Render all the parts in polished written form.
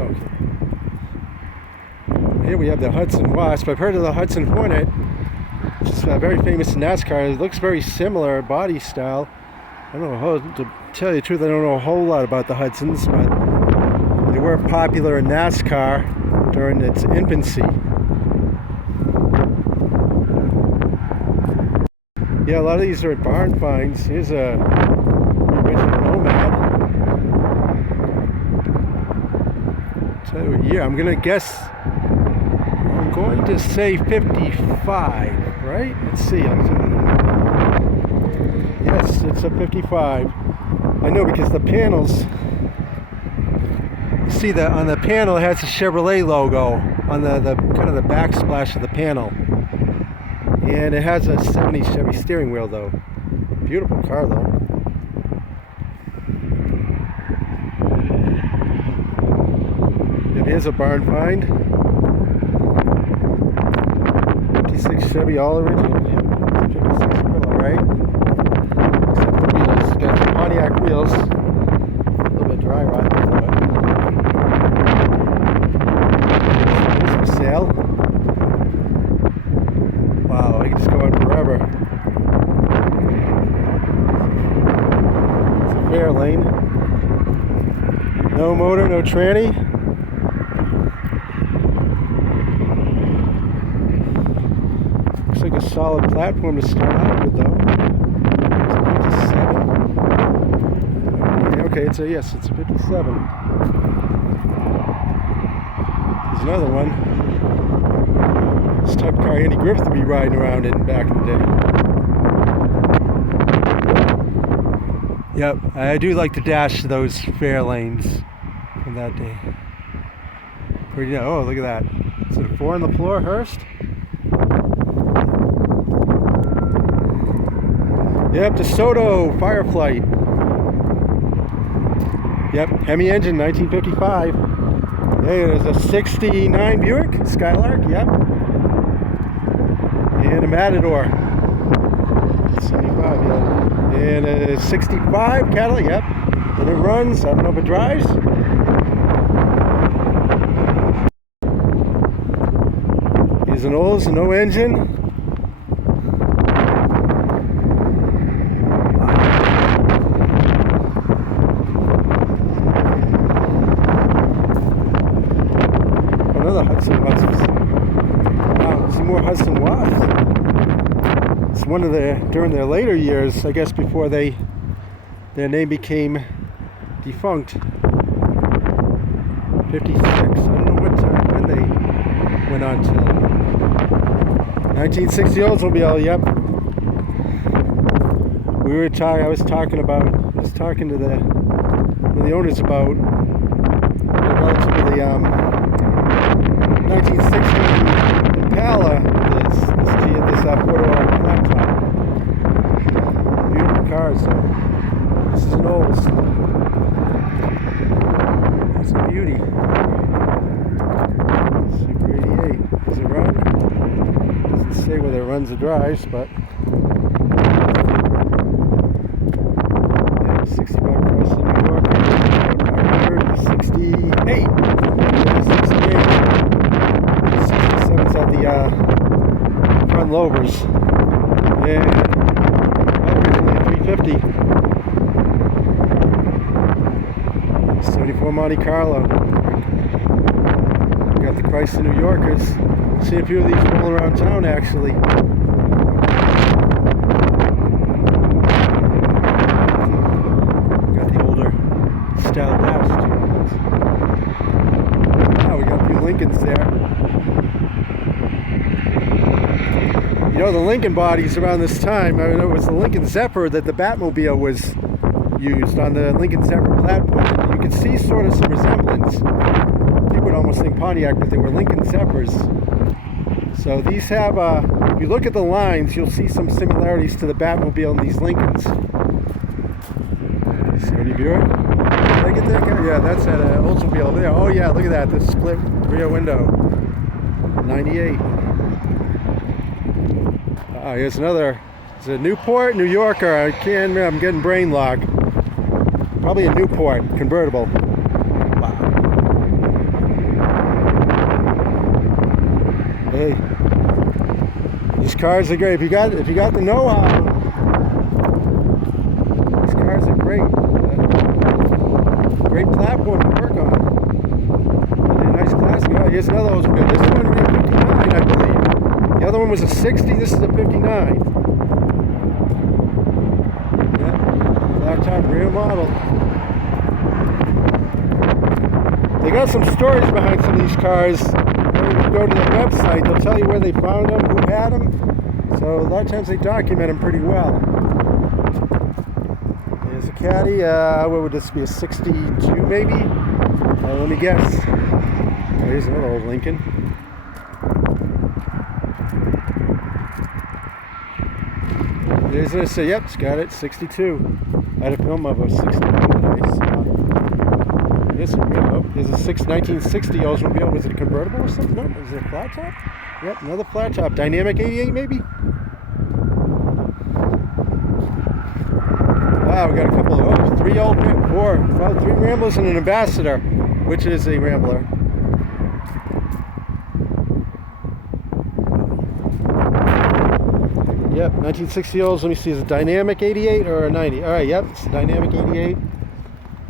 Okay. Here we have the Hudson Wasp. I've heard of the Hudson Hornet, which is very famous in NASCAR. It looks very similar body style. I don't know, to tell you the truth, I don't know a whole lot about the Hudsons, but they were popular in NASCAR during its infancy. Yeah, a lot of these are at barn finds. Here's a original Nomad. Tell you what year. I'm gonna guess. I'm going to say 55, right? Let's see. Yes, it's a 55. I know because the panels. You see that on the panel it has the Chevrolet logo on the kind of the backsplash of the panel. And it has a 70 Chevy steering wheel though. Beautiful car though. It is a barn find. 56 Chevy all original. Yep. 56 wheel, alright. Except the wheels. Got the Pontiac wheels. A little bit dry rot. It's for sale. Wow, I can just go on forever. It's a fair lane. No motor, no tranny. Looks like a solid platform to start out with, though. It's a 57. Okay, it's a 57. There's another one. This type of car Andy Griffith would be riding around in back in the day. Yep, I do like to dash those fair lanes from that day. Pretty, oh, look at that. Is it a 4 on the floor, Hurst? Yep, DeSoto Fireflight. Yep, Hemi engine, 1955. Hey, there's a 69 Buick Skylark, yep. And a Matador. 75, yeah. And a 65 Cadillac, yep. And it runs, I don't know if it drives. Here's an Olds, no engine. Another Hudson Wasps. Wow, see more Hudson Wasps. It's one of during their later years, I guess before their name became defunct. 56. I don't know what time, when they went on till. 1960 Oldsmobile, yep. I was talking to one of the owners about relatively 1960 Impala, this 4-door flat top. Beautiful car, so this is an Olds. It's a beauty. Super 88. Does it run? Doesn't say whether it runs or drives, but yeah, 65 across the New York. 68. 68. 67's at the front louvers. And originally 350. 74 Monte Carlo. We got the Chrysler New Yorkers. See a few of these rolling around town actually. Got the older style dash too. Wow, we got a few Lincolns there. You know, the Lincoln bodies around this time, I know it was the Lincoln Zephyr that the Batmobile was used on the Lincoln Zephyr platform. You could see sort of some resemblance. You would almost think Pontiac, but they were Lincoln Zephyrs. So these have, if you look at the lines, you'll see some similarities to the Batmobile in these Lincolns. 70 Buick. Did I get that guy? Yeah, that's at Oldsmobile there. Oh yeah, look at that, the split rear window. 98. Here's another. It's a Newport, New Yorker. I can't remember. I'm getting brain lock. Probably a Newport convertible. Wow. hey, these cars are great. If you got the know-how, these cars are great. Great platform to work on. Really nice classic. Oh, here's another Oldsmobile. This one was a 59, I believe. The other one was a 60. This is a 59. Yeah, flat top rear model. They got some stories behind some of these cars. When you go to their website, they'll tell you where they found them, who had them. So a lot of times they document them pretty well. There's a Caddy. What would this be? A 62 maybe? Let me guess. Oh, here's another old Lincoln. There's this. Yep, it's got it. 62. I had a film of a 62. There's a 1960 Oldsmobile. Was it a convertible or something? No, was it a flat top? Yep, another flat top. Dynamic 88 maybe? Wow, we got a couple of, three Ramblers and an Ambassador, which is a Rambler. Yep, 1960 Olds. Let me see, is it Dynamic 88 or a 90? All right, yep, it's Dynamic 88.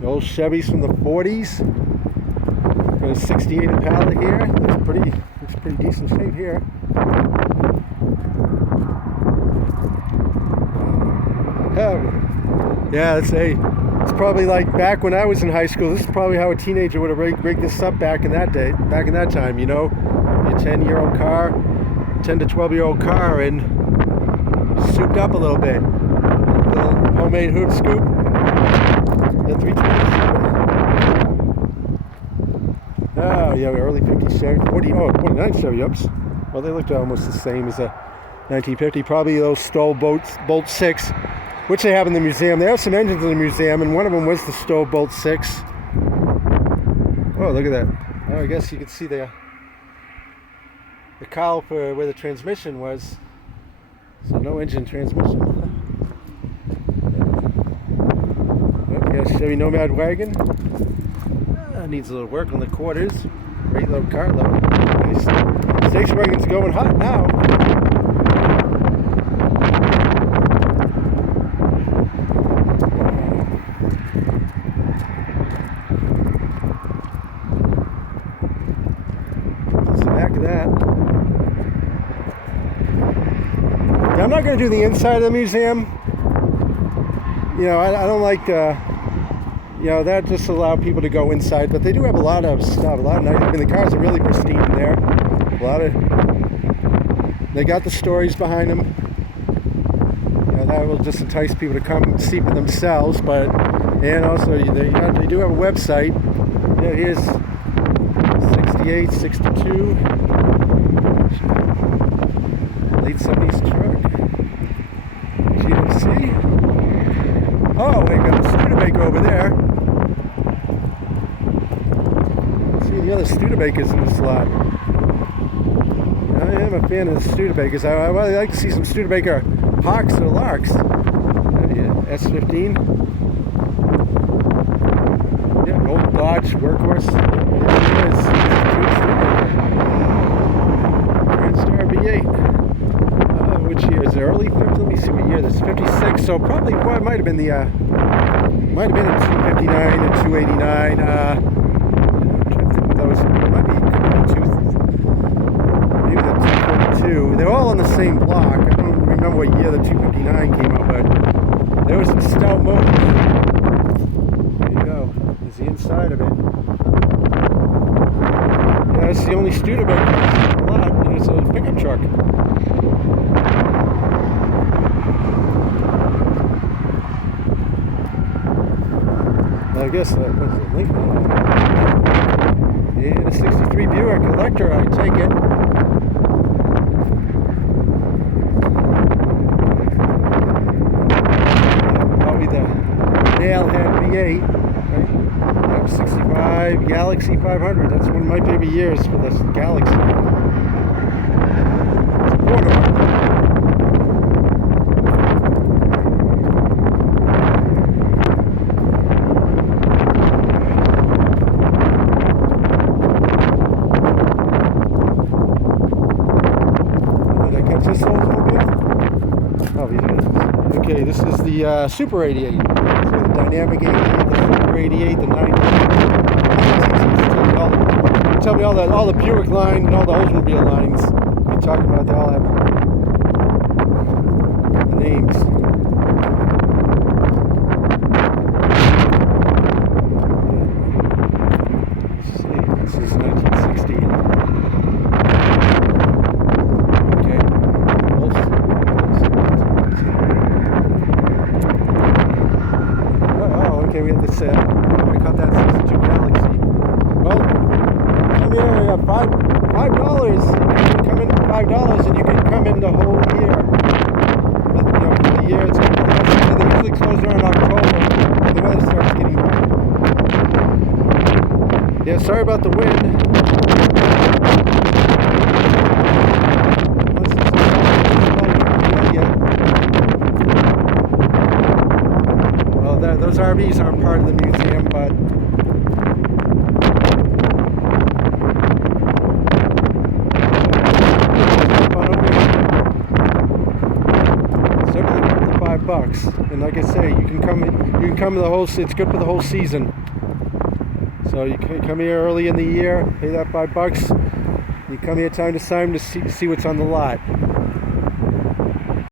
The old Chevys from the 40s. Got a 68 Impala here. Looks pretty decent shape here. Yeah, it's probably like back when I was in high school. This is probably how a teenager would have rigged this up back in that time. You know, your 10-year-old car, 10 to 12-year-old car, and souped up a little bit. A little homemade hood scoop. The 327. Oh yeah, early 50s Chevy, 49 Chevy ups. Well, they looked almost the same as a 1950. Probably those Stowe Bolt 6. Which they have in the museum. They have some engines in the museum, and one of them was the Stowe Bolt 6. Oh, look at that. Oh, I guess you can see the cowl for where the transmission was. So no engine transmission. Oh, we got a Chevy Nomad wagon. Needs a little work on the quarters. Great little car though. Nice. Station wagon's going hot now. I'm not going to do the inside of the museum. You know, I don't like, you know, that just allow people to go inside. But they do have a lot of stuff, a lot of nice. I mean, the cars are really pristine in there. They got the stories behind them. You know, that will just entice people to come see for themselves. But and also they do have a website. Yeah, here's 68, 62. Late 70s truck. GMC. Oh, we got the Studebaker over there. See the other Studebakers in this lot. I am a fan of the Studebakers. I really like to see some Studebaker Hawks or Larks. S15. Yeah, old Dodge workhorse. There it is. Grand Star V8. Which year is it? Early 50s? Let me see what year this is. 56. So probably it might have been the a 259, a 289. I'm trying to think what those. It might be maybe the 242. They're all on the same block. I don't remember what year the 259 came out, but there was some stout motors. There you go. There's the inside of it. Yeah, it's the only Studebaker in the lot, and it's a pickup truck. I guess that was a Lincoln. And a 63 Buick Electra, I take it. Probably the Nailhead V8. Right? 65 Galaxy 500. That's one of my favorite years for this Galaxy. It's a four-door. This is the Super 88. So the Dynamic 88, the Super 88, the 90. Tell me all the Buick line and all the Oldsmobile lines you're talking about, they all have the names. Let's see, this is 1960. Okay. Oh, okay, we have this, I caught that 62 Galaxy. Well, come here, we have $5. You can come in for $5 and you can come in the whole year. But, for the year, it's good for the rest of the year. They usually close around October. The weather starts getting warm. Yeah, sorry about the wind. Well, those RVs aren't part of the museum, but $5. And like I say, you can come the whole, it's good for the whole season. So you can come here early in the year, pay that $5. You come here time to time to see what's on the lot.